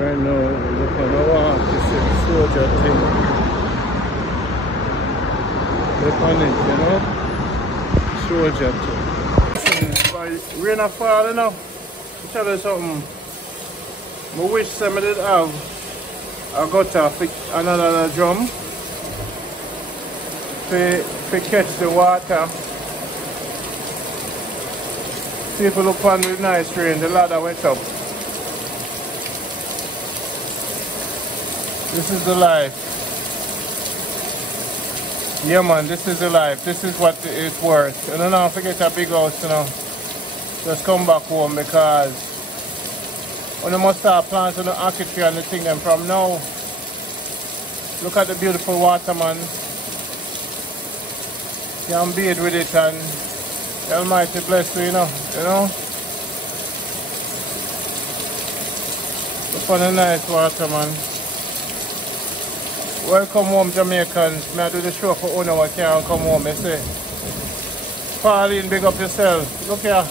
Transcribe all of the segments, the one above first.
Right now, look on the walk, you see the soldier thing. Look on it, you know? Soldier thing. Rain a fall, you know? I'll tell you something. I wish somebody did have a gutter for another drum to catch the water. See if you look on the nice rain, the ladder went up. This is the life. Yeah man, this is the life. This is what it's worth. And then don't forget a big house, you know. Just come back home because when you must start planting the orchid tree and the thing them from now. Look at the beautiful water, man. You can bathe with it and the Almighty bless you, you know. Look on the nice water, man. Welcome home, Jamaicans. May I do the show for owner who can't come home, I say. Pauline, big up yourself. Look here.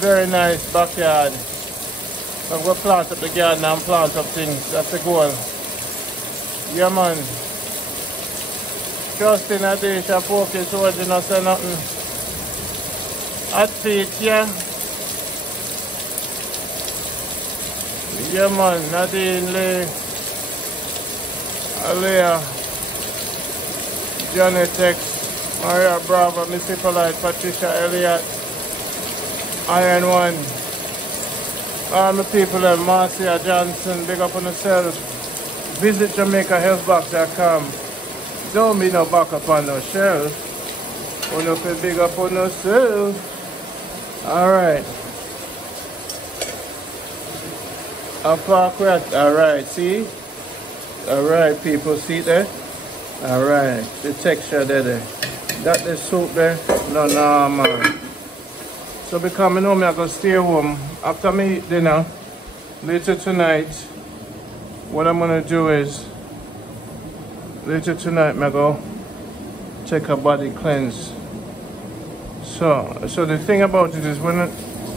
Very nice backyard. So I'm going to plant up the garden and plant up things. That's the goal. Yeah, man. Justin, Adesha, focus towards you, not say nothing. Hot feet, yeah. Yeah, man. Nadine, Lee. Alea, Janet X, Maria Bravo, Missy Polite, Patricia Elliott, Iron One, all the people there, Marcia Johnson, big up on yourself. Visit JamaicaHealthBox.com. Don't be no back up on no shelf. Only feel big up on yourself. Alright. How far correct? Alright, see? Alright people, see there? Alright, the texture there. That the soup there? No, man. So becoming home, I'm going to stay home. After me eat dinner, later tonight, what I'm going to do is, later tonight, I'm going to take a body cleanse. So the thing about it is,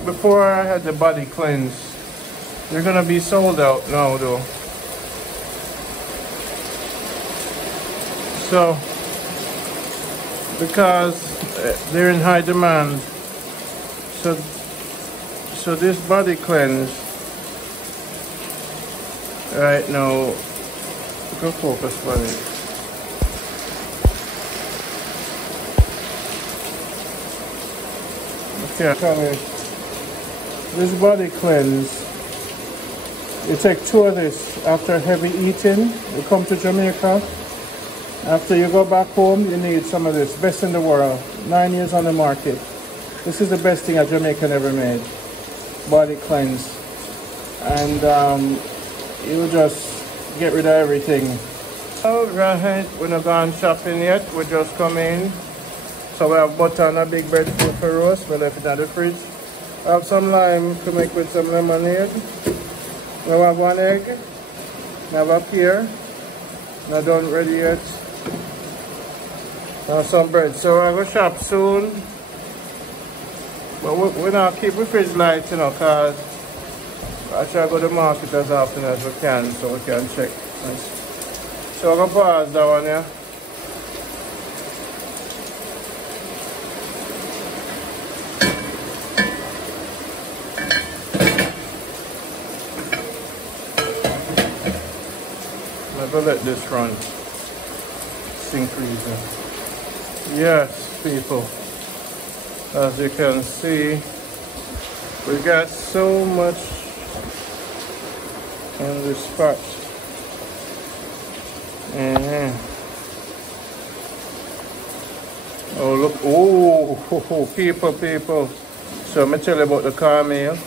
before I had the body cleanse, they're going to be sold out now though. So, because they're in high demand, so this body cleanse, right now, go focus on it. Okay, this body cleanse, you take 2 of this after heavy eating. You come to Jamaica. After you go back home, you need some of this. Best in the world. 9 years on the market. This is the best thing a Jamaican ever made. Body cleanse. And you just get rid of everything. Alright, we're not gone shopping yet. We just come in. So we have butter and a big bread for roast. We left it in the fridge. I have some lime to make with some lemonade. We have 1 egg. We have a pear. Not done ready yet. Some bread. So I go shop soon. But we not keep the fridge light, you know, because I try to go to the market as often as we can so we can check. So I'm going to pause that one, yeah. I'm going to let this run. Sink freezer. Yes, people, as you can see, we got so much in this pot. Oh look, oh people. So let me tell you about the caramel.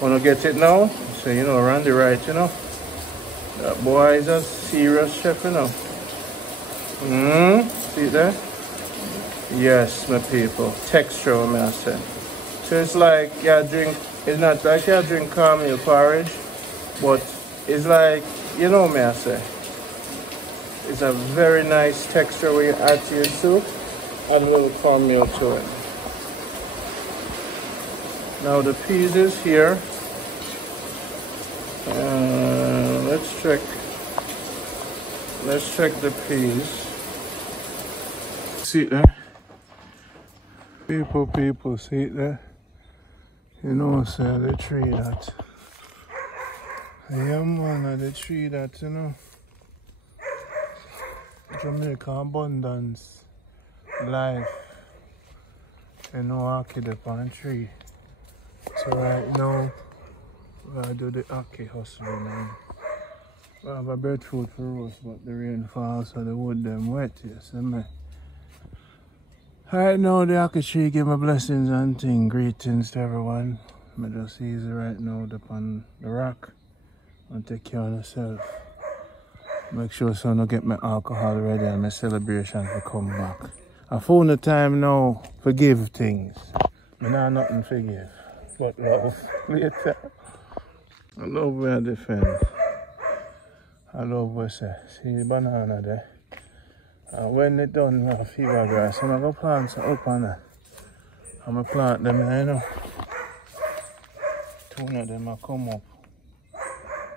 Wanna get it now? So you know, Randy right, you know. That boy is a serious chef, you know. See there? Yes, my people. Texture, may I say. So it's like you drink, it's not like you drink caramel porridge, but it's like, you know, may I say. It's a very nice texture when you add to your soup. Add a little caramel to it. Now the peas is here. Let's check the peas. See it there? People, see it there? You know, sir, the tree that. Yeah, man, the tree that, you know. Jamaica abundance, life. You know, Aki the palm tree. So right now, I do the Aki hustling now. I have a breadfruit for roast, but the rain falls, so the wood them wet, you see me? Right now, the Aki tree give me blessings and things. Greetings to everyone. I'm just easy right now upon the rock and take care of myself. Make sure so I don't get my alcohol ready and my celebration to come back. I found the time now to forgive things. I know nothing forgive, but love. Later. I love where I defend. I love what I say. See the banana there? And when they done with fever grass, I'm going to plant some up on it. I'm going to plant them there, you know. Two of them will come up.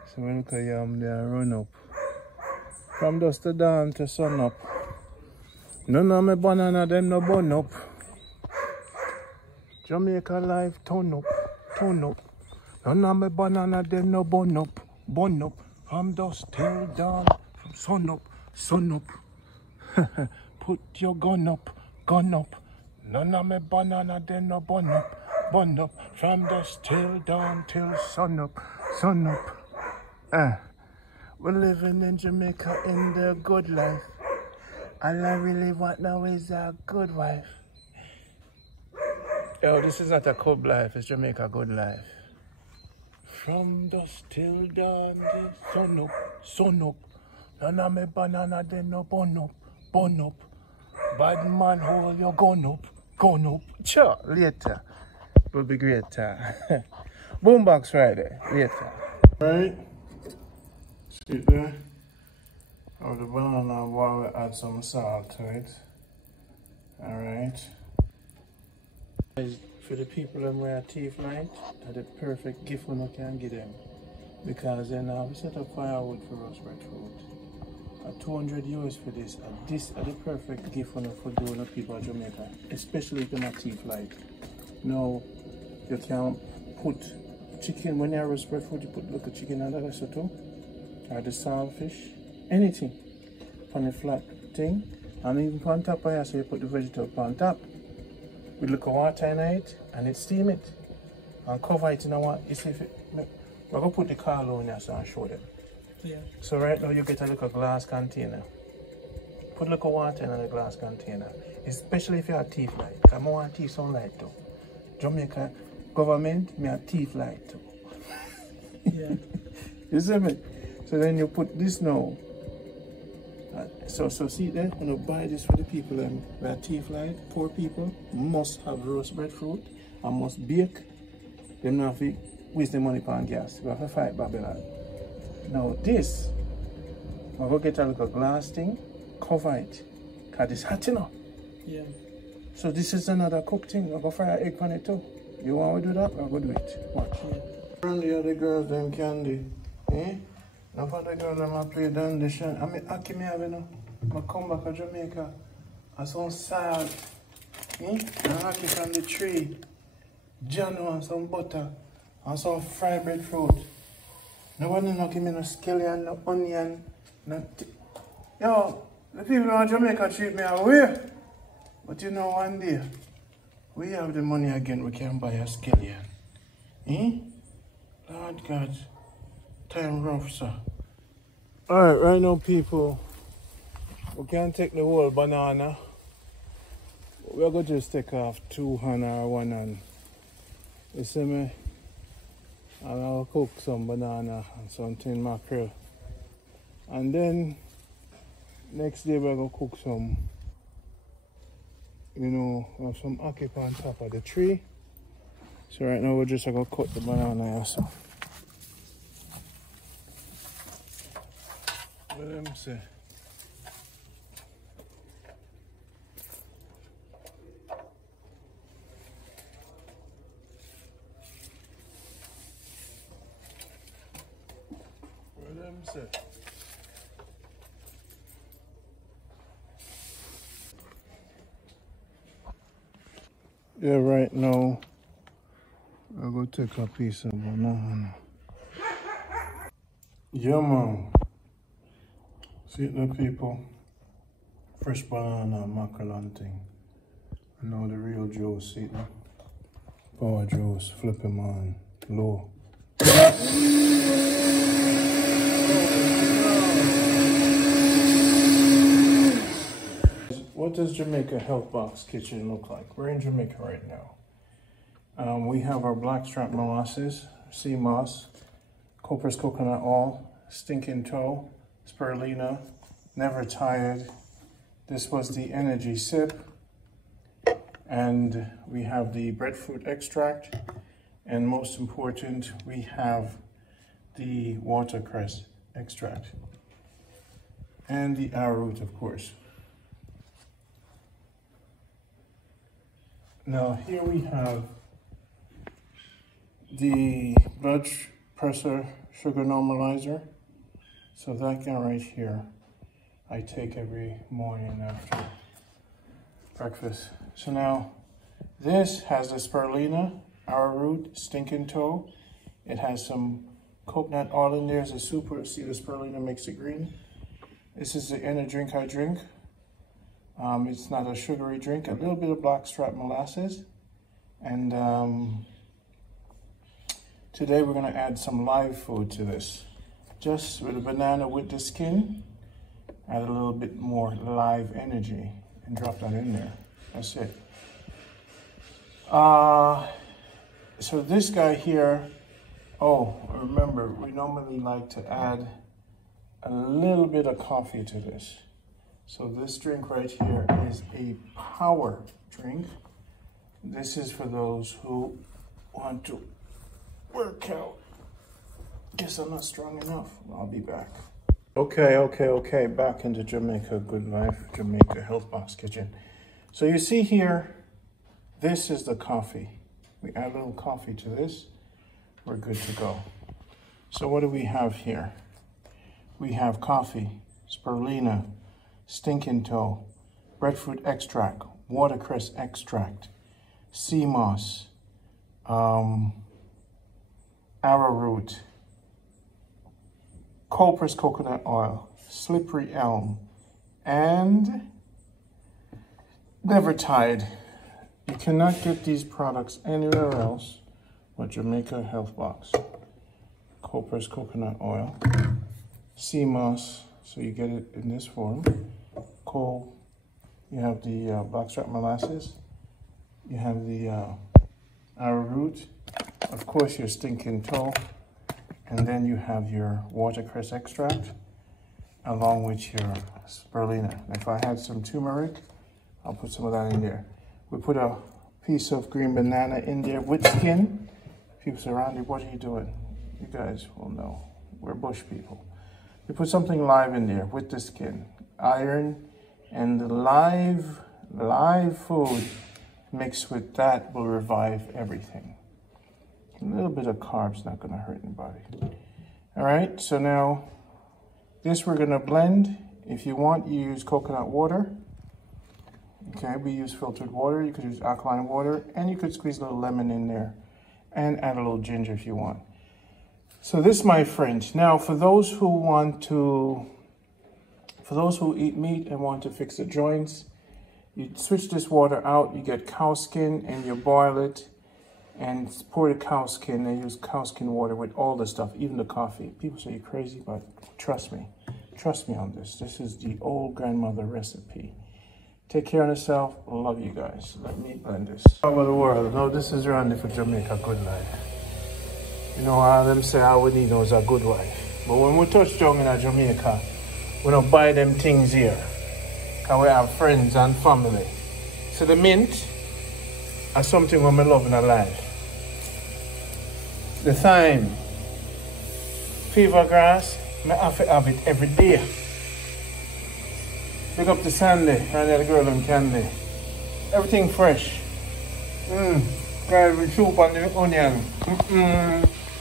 So when you look at them, they run up. From dusk to dawn to sun up. None of my banana them no burn up. Jamaica life turn up, turn up. None of my banana them no burn up, burn up. From dusk till dawn, from sun up, sun up. Put your gun up, gun up. None of my banana them no burn up, burn up. From dusk till dawn till sun up, sun up. We're living in Jamaica in the good life. All I really want now is a good wife. Yo, this is not a club life, it's Jamaica good life. From dusk till dawn, the sun up, sun up. None of me banana, they no burn up, burn up. Bad man, hold your gun up, gun up. Sure, later. Will be greater. Boombox Friday, later. Right? See there? Of the banana, while we add some salt to it. Alright. For the people that wear teeth light, that's the perfect gift one I can give them. Because then we set up firewood for roast breadfruit. At 200 US for this, and this is the perfect gift one for doing the people of Jamaica. Especially if you're not teeth light. Now, you can put chicken, when you roast breadfruit, you put look at chicken under the soto, or the saltfish. Anything on the flat thing, and even on top of it, so you put the vegetable on top with a little water in it and it steam it and cover it in a water. You see, if it, we're going to put the color in here so I'll show them. Yeah. So right now you get a little glass container. Put a little water in a glass container, especially if you have teeth light. Because I want teeth so light too. Jamaica government, me have teeth light too. Yeah. You see me? So then you put this now. So see there, I'm gonna buy this for the people who have teeth light. Poor people must have roast breadfruit and must bake. They don't have to waste their money on gas. We have to fight Babylon. Now this, I'm gonna get a little glass thing, cover it. Cause it's hot enough. Yeah. So this is another cooked thing. I'm gonna fry an egg on it too. You want to do that? I'm gonna do it. Watch. Yeah. And the other girls them candy. Eh? Now for the girl I'm play down the shan. I mean, I me have I come back to Jamaica and some salt. And I keep on the tree. Jano and some butter and some fried breadfruit. No one no give me no scallion, no onion, no yo, the people in Jamaica treat me away. But you know one day, we have the money again, we can buy a scallion. Lord God. Time rough, sir. Alright, right now people, we can't take the whole banana. We're going to just take off 2 hand or 1 hand. You see me? And I'll cook some banana and some tin mackerel. And then next day we're going to cook some, you know, have some ackee on top of the tree. So right now we're just going to cut the banana here, so. Let me see. Yeah, right now, I'll go take a piece of banana. Yeah, man. See it now, people? Fresh banana, mackerel thing. And now the real juice, see it now? Power juice, flipping man, low. What does Jamaica Health Box Kitchen look like? We're in Jamaica right now. We have our blackstrap molasses, sea moss, Copper's coconut oil, stinking toe, spirulina, never tired. This was the energy sip. And we have the breadfruit extract. And most important, we have the watercress extract. And the arrowroot, of course. Now here we have the blood pressure sugar normalizer. So that guy right here, I take every morning after breakfast. So now this has the spirulina, arrowroot, stinking toe. It has some coconut oil in there as a super. See the spirulina makes it green. This is the energy drink I drink. It's not a sugary drink, a little bit of blackstrap molasses. And today we're gonna add some live food to this. Just with a banana with the skin, add a little bit more live energy and drop that in there. That's it. So this guy here, oh, remember, we normally like to add a little bit of coffee to this. So this drink right here is a power drink. This is for those who want to work out. Guess I'm not strong enough. I'll be back. Okay. Back into Jamaica Good Life, Jamaica Health Box Kitchen. So you see here, this is the coffee. We add a little coffee to this. We're good to go. So what do we have here? We have coffee, spirulina, stinking toe, breadfruit extract, watercress extract, sea moss, arrowroot, Copper's coconut oil, slippery elm, and never tired. You cannot get these products anywhere else but Jamaica Health Box. Copper's coconut oil, sea moss, so you get it in this form. Coal, you have the blackstrap molasses, you have the arrowroot, of course your stinking toe, and then you have your watercress extract along with your spirulina. If I had some turmeric, I'll put some of that in there. We put a piece of green banana in there with skin. People say, Randy, what are you doing? You guys will know. We're bush people. We put something live in there with the skin. Iron and the live food mixed with that will revive everything. A little bit of carbs, not gonna hurt anybody. All right, so now this we're gonna blend. If you want, you use coconut water. Okay, we use filtered water. You could use alkaline water, and you could squeeze a little lemon in there and add a little ginger if you want. So this, my friends, now for those who eat meat and want to fix the joints, you switch this water out, you get cow skin and you boil it and pour the cow skin and use cow skin water with all the stuff, even the coffee. People say you're crazy, but trust me on this. This is the old grandmother recipe. Take care of yourself. Love you guys. Let me blend this. All over the world. No, this is Randy for Jamaica Good Life. You know how them say all we need is a good wife. But when we touch down in Jamaica, we don't buy them things here. Because we have friends and family. So the mint is something we love in our life. The thyme, fever grass, I have to have it every day. Pick up the Sandy, and the girl and candy. Everything fresh. Garlic soup and the onion.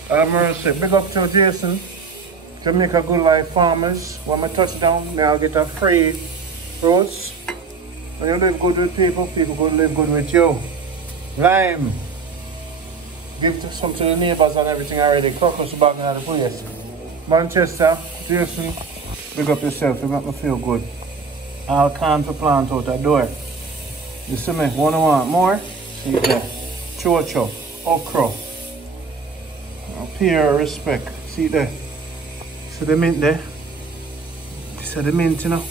Have mercy. Big up to Jason. Jamaica Good Life farmers, when I touch down, I'll get a free roads. When you live good with people, people gonna live good with you. Lime. Give some to the neighbors and everything already. Crocus back in the place. Manchester, Jason, big up yourself, you make me feel good. All can for plant out the door. You see me? Want more? See there. Chocho, okra. Pure respect. See there. See the mint there? This is the mint, you know.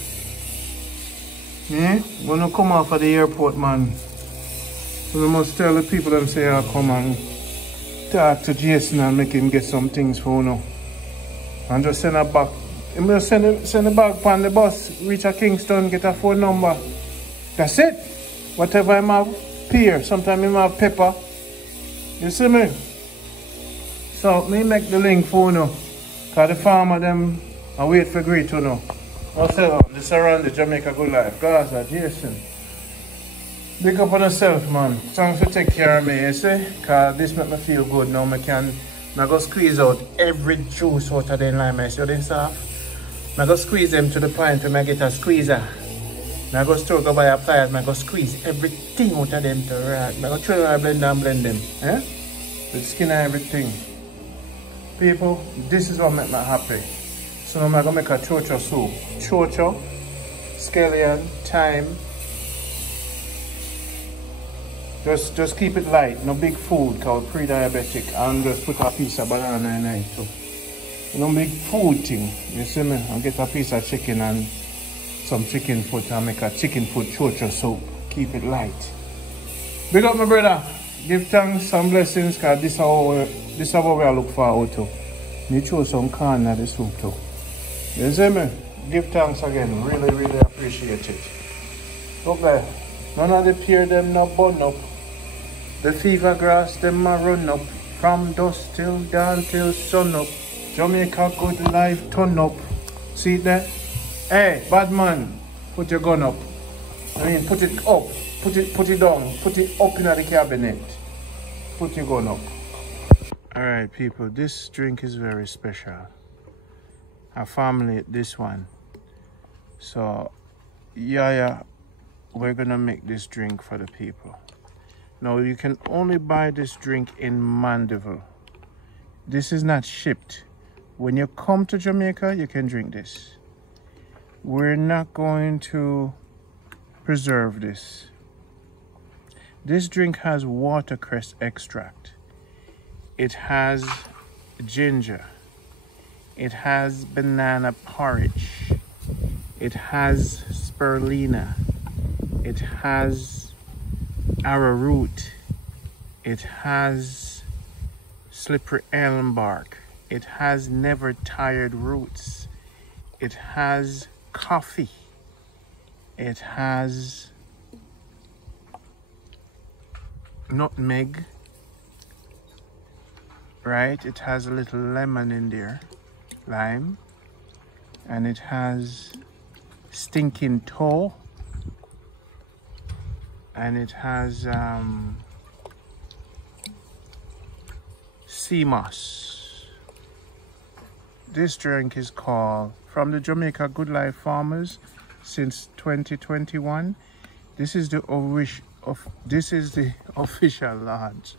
Yeah? When you come off of the airport, man. So we must tell the people them say I'll come and talk to Jason and make him get some things for you know. And just send a back. I'm gonna send the bag on the bus, reach a Kingston, get a phone number. That's it. Whatever I have pear, sometimes I have pepper. You see me? So me make the link for you know. Cause the farmer them I wait for great to know. I'll say this around the Jamaica Good Life. Gaza, Jason. Big up on yourself, man. Thanks for take care of me, you see? Cause this make me feel good now. I go squeeze out every juice out of the lime. See them soft? I go squeeze them to the point where I get a squeezer. I go store go buy a pliers, I go squeeze everything out of them to right. I go throw them in a blender and blend them. Eh? With skin and everything. People, this is what make me happy. So now I'm gonna make a chocho soup. Chocho, scallion, thyme. Just keep it light, no big food called pre-diabetic, and just put a piece of banana in it too. No big food thing, you see me? I'll get a piece of chicken and some chicken foot and make a chicken foot chocho soup. Keep it light. Big up my brother. Give thanks and blessings because this is what we look forward to. You throw some corn at the soup too. You see me? Give thanks again. Really, really appreciate it. Look there. None of the pear them not burn up. The fever grass them a run up. From dusk till dawn till sun up. Jamaica Good Life turn up. See it there? Hey, bad man, put your gun up. I mean, put it up. Put it down. Put it up in the cabinet. Put your gun up. Alright, people, this drink is very special. I formulate this one. So, yeah, we're gonna make this drink for the people. Now, you can only buy this drink in Mandeville. This is not shipped. When you come to Jamaica, you can drink this. We're not going to preserve this. This drink has watercress extract. It has ginger. It has banana porridge. It has spirulina. It has arrowroot. It has slippery elm bark. It has never tired roots. It has coffee. It has nutmeg, right? It has a little lemon in there, lime, and it has stinking toe, and it has sea moss. This drink is called, from the Jamaica Good Life farmers since 2021. This is the official launch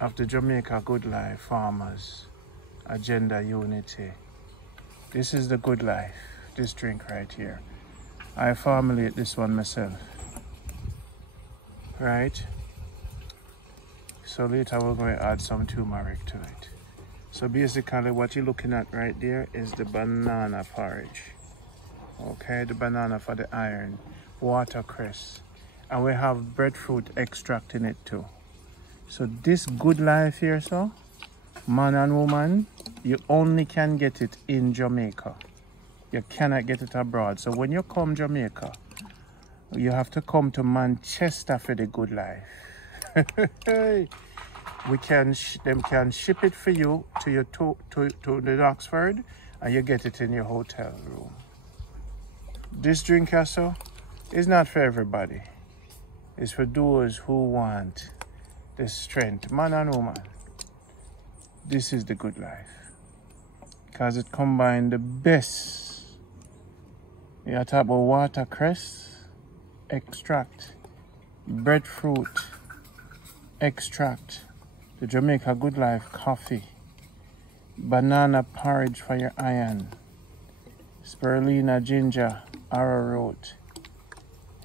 of the Jamaica Good Life farmers agenda unity. This is the Good Life, this drink right here. I formulate this one myself, right? So later we're going to add some turmeric to it. So basically what you're looking at right there is the banana porridge. Okay, the banana for the iron, watercress, and we have breadfruit extract in it too. So this Good Life here, so man and woman, you only can get it in Jamaica. You cannot get it abroad. So when you come Jamaica, you have to come to Manchester for the Good Life. Them can ship it for you to your to the Oxford, and you get it in your hotel room. This drink also is not for everybody. It's for those who want the strength, man and woman. This is the Good Life. because it combines the best. You talk about watercress extract, breadfruit extract, the Jamaica Good Life coffee, banana porridge for your iron, spirulina, ginger, arrowroot,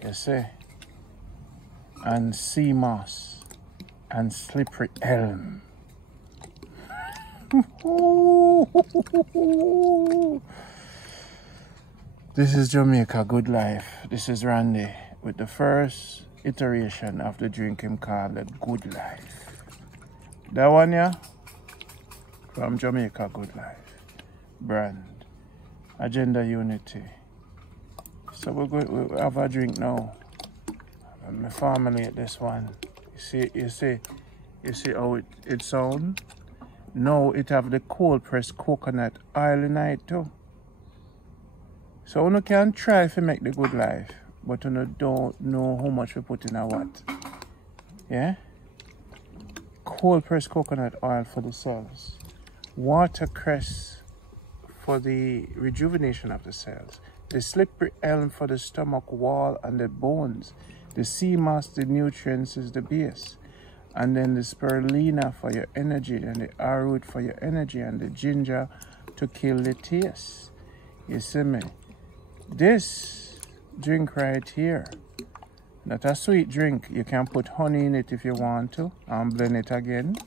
you see, and sea moss and slippery elm. This is Jamaica Good Life. This is Randy with the first iteration of the drink him called the Good Life. That one, yeah, from Jamaica Good Life brand, Agenda Unity. So we have a drink now. I'm formulate this one. You see how it sound? Now it have the cold pressed coconut oil in it too. So you can try to make the Good Life, but you don't know how much we put in a what. Yeah? Cold pressed coconut oil for the cells. Watercress for the rejuvenation of the cells. The slippery elm for the stomach wall and the bones. The sea moss, the nutrients is the base. And then the spirulina for your energy, and the arrowroot for your energy, and the ginger to kill the taste. You see me? This drink right here, not a sweet drink. You can put honey in it if you want to and blend it again.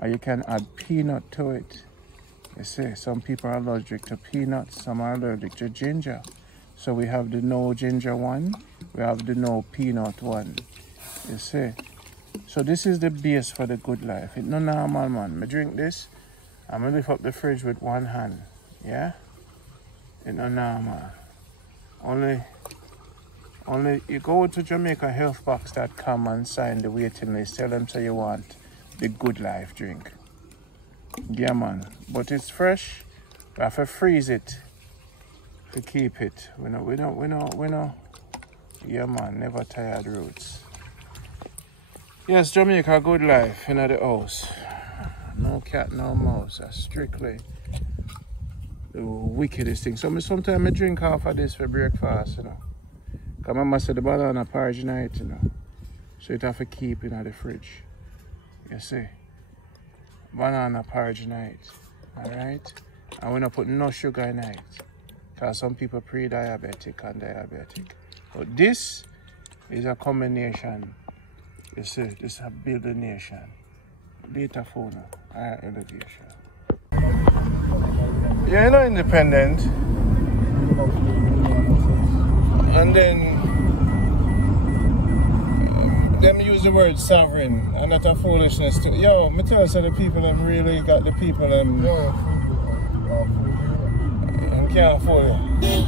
Or you can add peanut to it. You see, some people are allergic to peanuts, some are allergic to ginger. So we have the no ginger one, we have the no peanut one. You see. So this is the base for the Good Life. It's no normal, man. I drink this, I'm going to lift up the fridge with one hand. Yeah? It's no normal. Only you go to JamaicaHealthBox.com and sign the waiting list. Tell them so you want the Good Life drink. Yeah, man. But it's fresh. We have to freeze it to keep it. We know. Yeah, man. Never tired roots. Yes, Jamaica Good Life in the house. No cat, no mouse. That's strictly the wickedest thing. So sometimes I drink half of this for breakfast, you know. Because I must say the banana porridge night, you know. So it have to keep in the fridge. You see? Banana porridge night. Alright? And we don't put no sugar in it. Because some people pre-diabetic and diabetic. But this is a combination. You see, this is a build a nation. Data phone, higher elevation. Yeah, you know, independent. And then them use the word sovereign, and that's a foolishness too. Yo, me tell you, so the people them really got the people them. And can't fool you.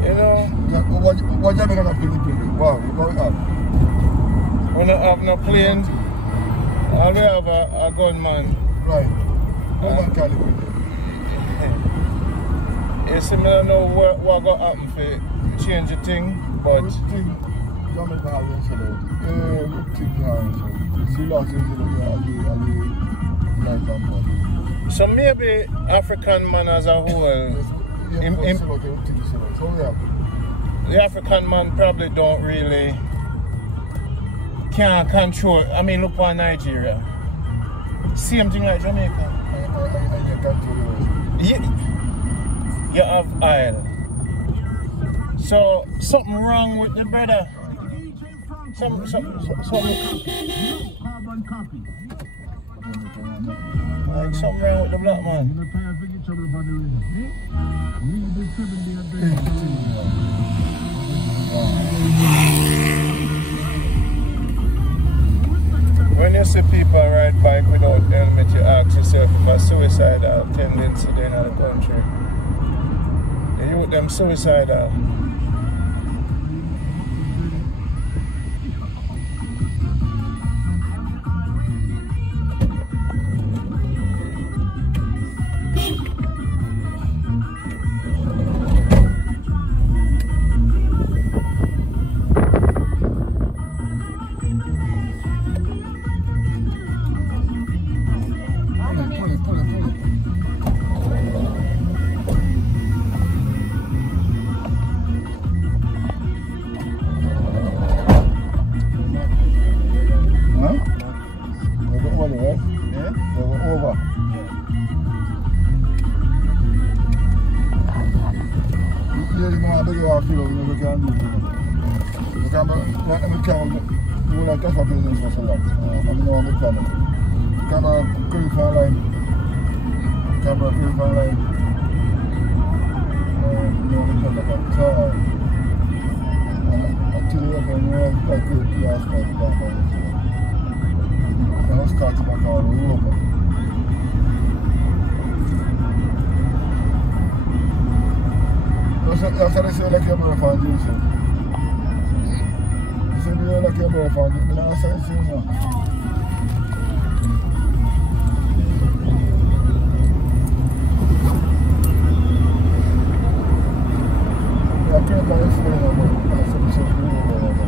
You know? What you gonna do? Wow, what we have? We don't have no plane. And we have a gunman. Right. Gunman caliber. You see, I don't know what going to happen for change the thing, but... Jamaica have incident. Good thing now. See lots of incident. So maybe African man as a whole... The African man probably don't really can't control. I mean, look for Nigeria. Same thing like Jamaica. You have oil. So something wrong with the brother. Something. Like something wrong with the black man. When you see people ride bike without helmet, you ask yourself if a suicidal tendency in the country. The youth them suicidal. Huh? Over, right? Yeah? Over. Yeah, you know, I beg you off here, we can do it. We can do like cash for business for so long. I know I'm coming. Come on, purify line. Come on, purify line. No, we come back up. So, actually, I can know quite good last night. I was starting back on the road. That's what they say like your brother found you, sir. You said you like your brother found you. I said it's you now. I can't buy this thing, but I said it's over there.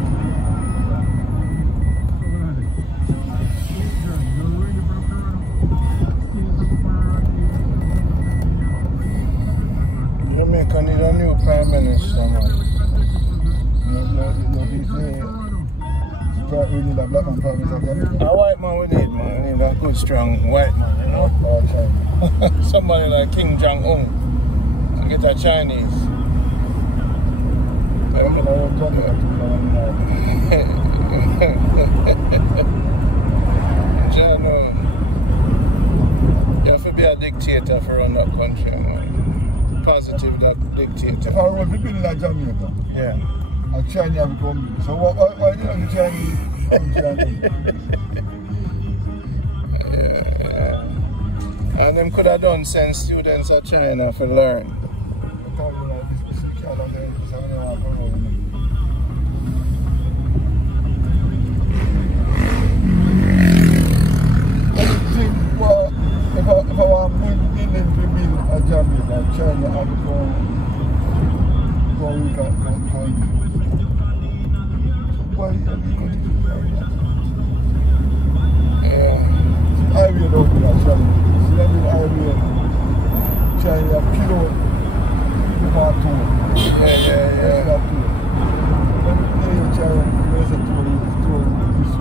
Jamaica need a new prime minister, man. We need a black man prime minister. A white man we need, man. We need a good, strong white man, you know? Somebody like King Jong-un. To get a Chinese. You have to be a dictator for run that country, man. Positive dictator. If I was to be in Jamaica, yeah. A Chinese would come. So why do the Chinese come yeah. And them could have done send students to China for learn. If I want million to build a Jamaica, China, I would go we can why are you going to do that? Yeah. Highway don't do that, China. See that big highway? China, kilo, part 2. Yeah. When you China, there's a tour this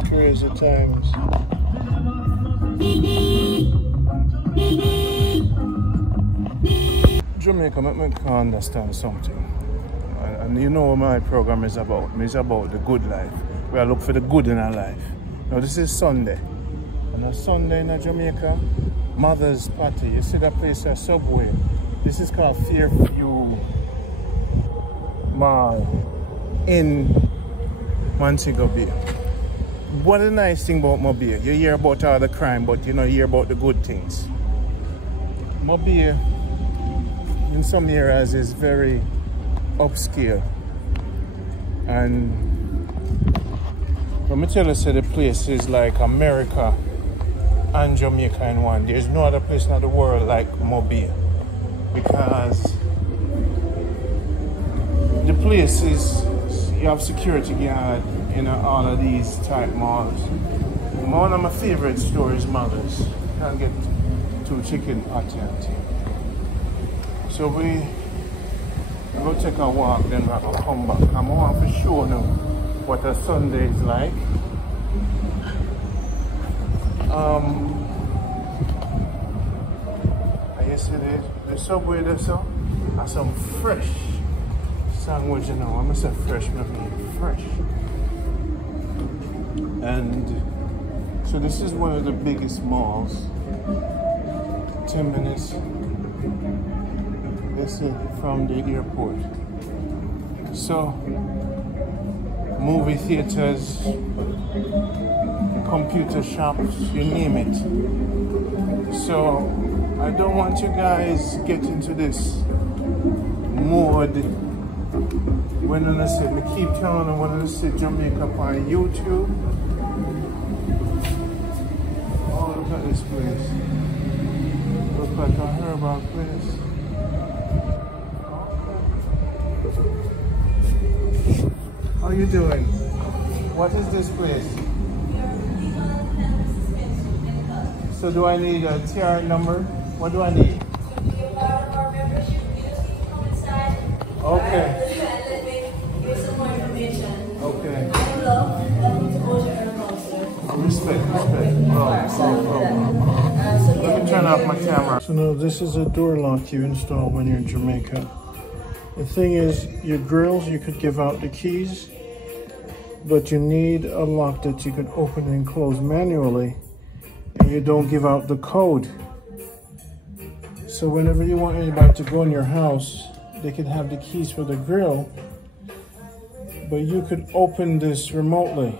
week. Crazy times. Jamaica make me understand something. And you know what my program is about. It's about the good life. We look for the good in our life. Now this is Sunday. And on Sunday in Jamaica, Mother's Party. You see that place, a Subway. This is called Fairview Mall in Montego Bay. What a nice thing about Mobile. You hear about all the crime, but you don't hear about the good things. Mobile, in some areas, is very upscale. And let me tell you, the place is like America and Jamaica in one. There's no other place in the world like Mobile. Because the place is, you have security guard in all of these type malls. One of my favorite stores is Mother's. Can't get too chicken hot here. So we go take a walk, then we're gonna come back. I'm going to show you what a Sunday is like. You see the Subway there, so are some fresh sandwich, you know. I'm gonna say fresh, but I mean fresh. And so this is one of the biggest malls. 10 minutes, this is from the airport. So movie theaters, computer shops, you name it. So I don't want you guys get into this mode when I say, me keep telling them when I say Jamaica on YouTube. Oh, look at this place. Look like a herbal place. How you doing? What is this place? So do I need a TR number? What do I need? Okay. Respect. Let me turn off my camera. So now this is a door lock you install when you're in Jamaica. The thing is, your grills, you could give out the keys, but you need a lock that you can open and close manually, and you don't give out the code. So whenever you want anybody to go in your house, they can have the keys for the grill, but you could open this remotely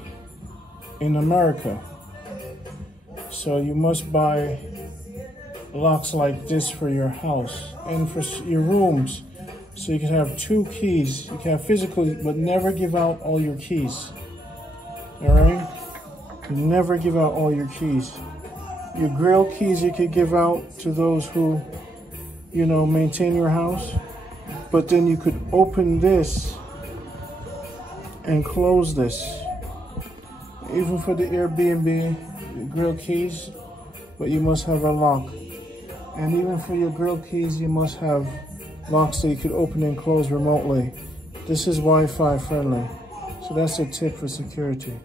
in America. So you must buy locks like this for your house and for your rooms. So you can have 2 keys. You can have physically, but never give out all your keys. All right? You never give out all your keys. Your grill keys you could give out to those who, you know, maintain your house. But then you could open this and close this. Even for the Airbnb, grill keys, but you must have a lock. And even for your grill keys, you must have locks so you could open and close remotely. This is Wi-Fi friendly. So that's a tip for security.